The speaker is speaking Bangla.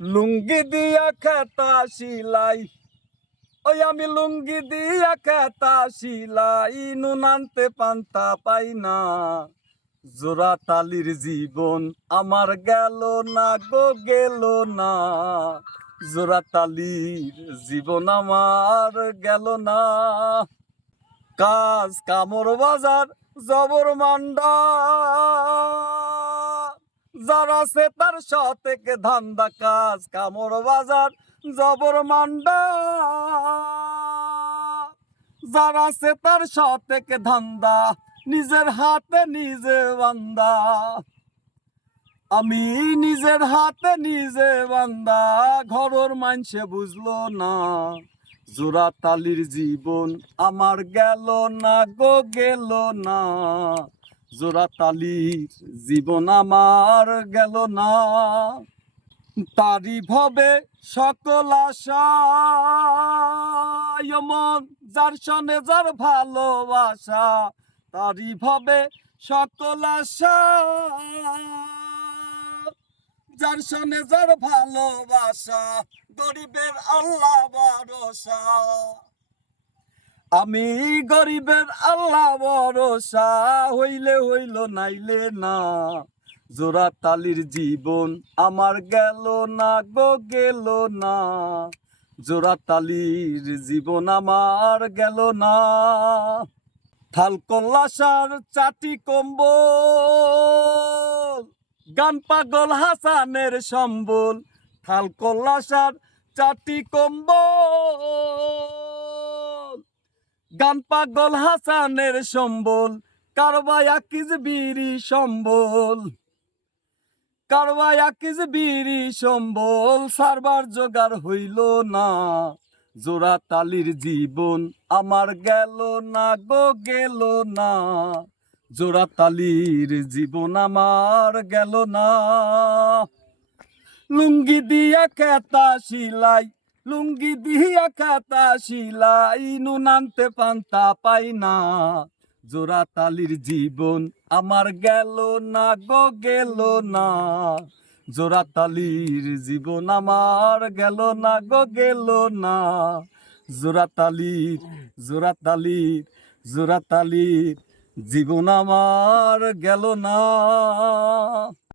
লুঙ্গি দিয়া খেতা শিলাই ওই আমি লুঙ্গি দিয়া খেতা শিলাই নুন আনতে পান্তা পাই না। জোড়া তালির জীবন আমার গেল না গো, গেল না। জোড়া তালির জীবন আমার গেল না। কাজ কামর বাজার, জবর মান্ডা যারা সে তার সতেকে ধান্দা কাজ, কামর বাজার, জবর মান্ডা যারা সে তার সতেকে ধান্দা, নিজের হাতে নিজে বান্দা। আমি নিজের হাতে নিজে বান্দা, ঘরের মানসে বুঝলো না। জোড়া তালির জীবন আমার গেল না গো, গেল না। জোড়া জীবন আমার গেল না। তারি ভবে সকল আশা যার সনে যার ভালোবাসা, তারি ভবে সকল আশা যার সনে যার ভালোবাসা, গরিবের আল্লাহ ভরসা। আমি গরিবের আল্লাহ ভরসা, হইলে হইল নাইলে না। জোড়া তালির জীবন আমার গেল না গো, গেল না। জোড়া তালির জীবন আমার গেল না। থাল কল্লাসার চাটি কম্বল, গান পাগল হাসানের সম্বল। থাল কল্লাসার চাটি কম্বল। গান পাগল হাসানের সম্বল কারবায়া বিড়ি সম্বল। কারবায়া বিড়ি সম্বল, সারবার জোগাড় হইল না। জোড়া তালির জীবন আমার গেল না গো, গেল না। জোড়া তালির জীবন আমার গেল না। লুঙ্গি দিয়া খেতা শিলাই লুঙ্গি দিয়া খেতা শিলাই নুন পান্তা পাই না। জোড়া তালির জীবন আমার গেল না গো, গেল না। জোড়া তালির জীবন আমার গেল না গো, গেল না। জোড়া তালির জোড়া তালির জোড়া তালির জীবন আমার গেল না।